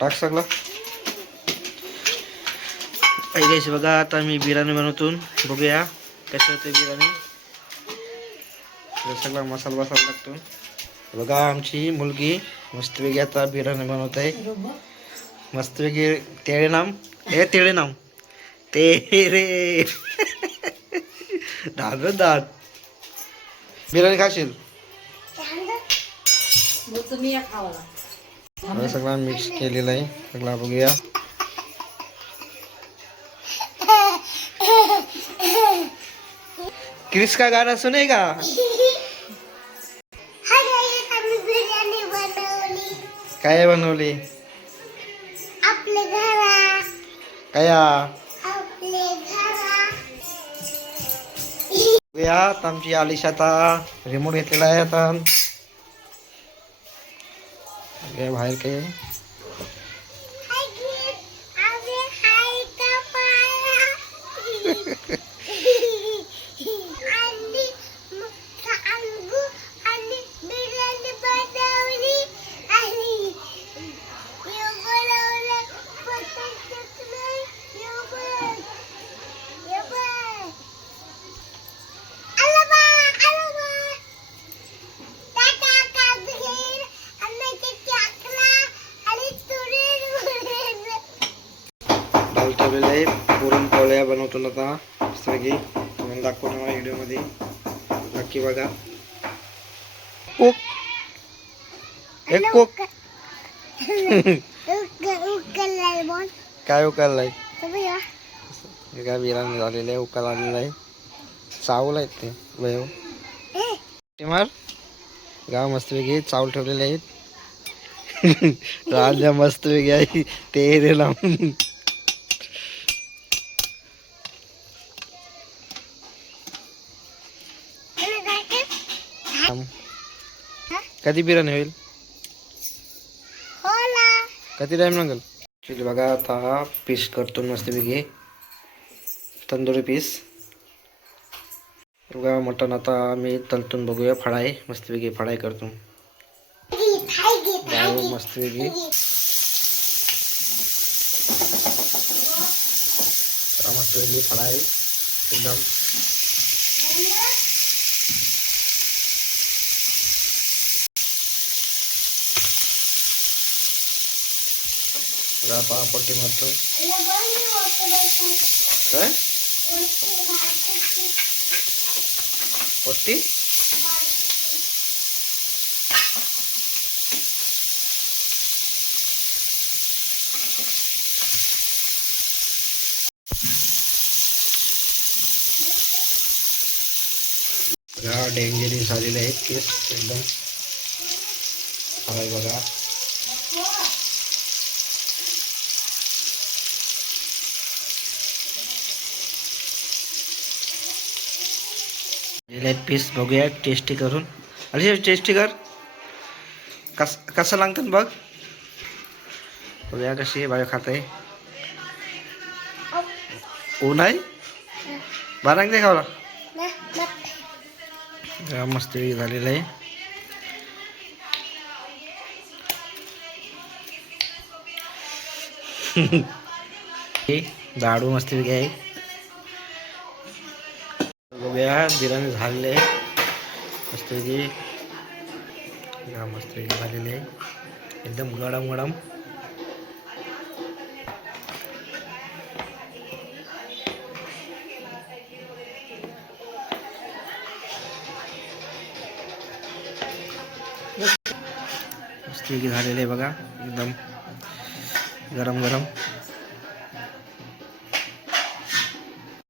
टाक सगळं. गाईस बघा, आता मी बिर्याणी बनवतो. बघूया कसं होते बिर्याणी. सगळा मसाला लागतो. बघा आमची मुलगी मस्तपैकी आता बिर्याणी बनवत आहे. मस्तपैकी तेळे नाम तेळे नाम ते रे दात बिर्याणी खाशील. सगळा मिक्स केलेला आहे. सगळा बघूया. क्रिस का गाणं सुने का. काय बनवली. कया आमची आलिशा आता रिमोट घेतलेला आहे. आता बाहेर काय ठेवलेलं आहे. पुरणपोळ्या बनवतो आता मस्तपैकी. तुम्हाला दाखवतो मला व्हिडिओ मध्ये. नक्की बघा. कोक एक कोक काय उकललाय. काय बिर्याणी झालेलं आहे. उकल आलेला आहे. चावल आहेत ते वय मार गाव मस्तपैकी चावल ठेवलेले आहेत. राजा मस्तपैकी आहे ते रे लावून. कधी बिर्याणी होईल. कधी टाइम लागेल. बघा आता पीस करतो मस्तपैकी तंदुरी पीस. बघा मटण आता मी तलतून बघूया. फ्राय मस्तपैकी फ्राय करतो. मस्तपैकी मस्तपैकी फ्राय एकदम. पट्टी मारतो काय पट्टी. डेंजरी झालेले आहेत केस एकदम. बघा पीस बघूया टेस्टी करून. अरे टेस्टी कर. कसं लागतं बघ. बघूया कशी बायो खात आहे. ऊन आहे बारांग दे खावला. मस्त झालेलं आहे. दाडू मस्त आहे. बघूया बिर्याणी झालेली आहे मस्तपैकी. मस्तपैकी झालेली आहे एकदम गरम गरम. मस्तपैकी झालेली आहे बघा एकदम गरम गरम.